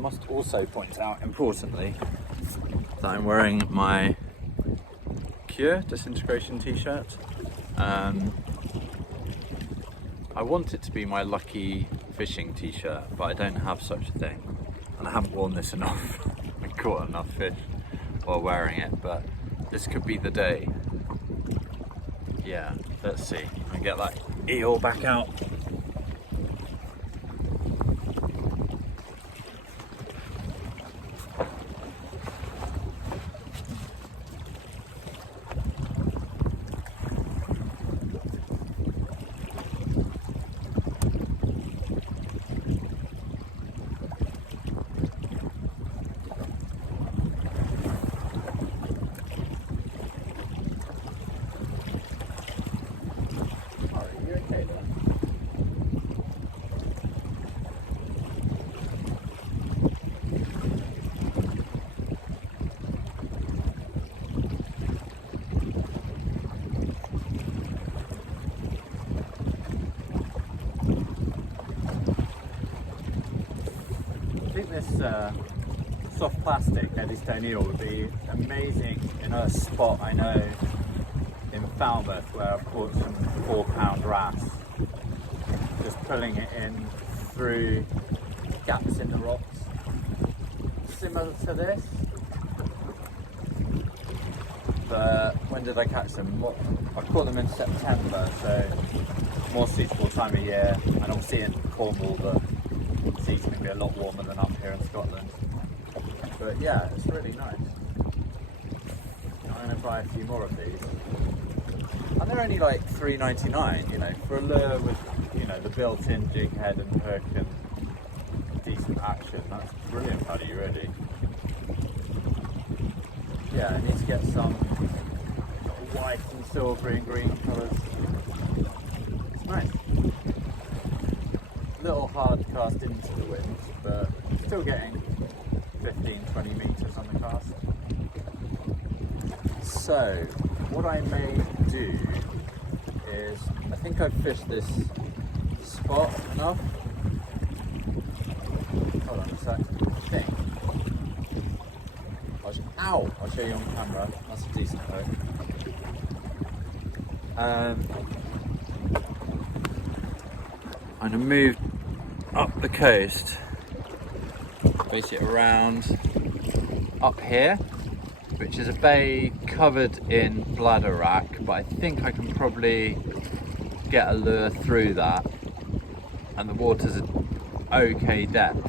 must also point out, importantly, that I'm wearing my Cure disintegration t-shirt. I want it to be my lucky fishing t-shirt, but I don't have such a thing, and I haven't worn this enough. I caught enough fish while wearing it, but this could be the day. Yeah, let's see. I get that eel back out. I think this soft plastic Eddystone eel would be amazing in a spot I know in Falmouth where I've caught some 4-pound wrasse. Just pulling it in through gaps in the rocks. Similar to this. But when did I catch them? I caught them in September, so more suitable time of year. And obviously in Cornwall the sea's going to be a lot warmer than up here in Scotland. But yeah, it's really nice. I'm going to buy a few more of these. And they're only like $3.99, you know, for a lure with, you know, the built-in jig head and hook and decent action. That's brilliant value, really. Yeah, I need to get some white and silvery and green colours. It's nice. Little hard cast into the wind, but still getting 15-20 metres on the cast. So what I may do is, I think I've fished this spot enough. Hold on a sec. I think. I'll show you on camera. That's a decent hook. I'm going to move up the coast, basically around up here, which is a bay covered in bladderwrack, but I think I can probably get a lure through that, and the water's an okay depth.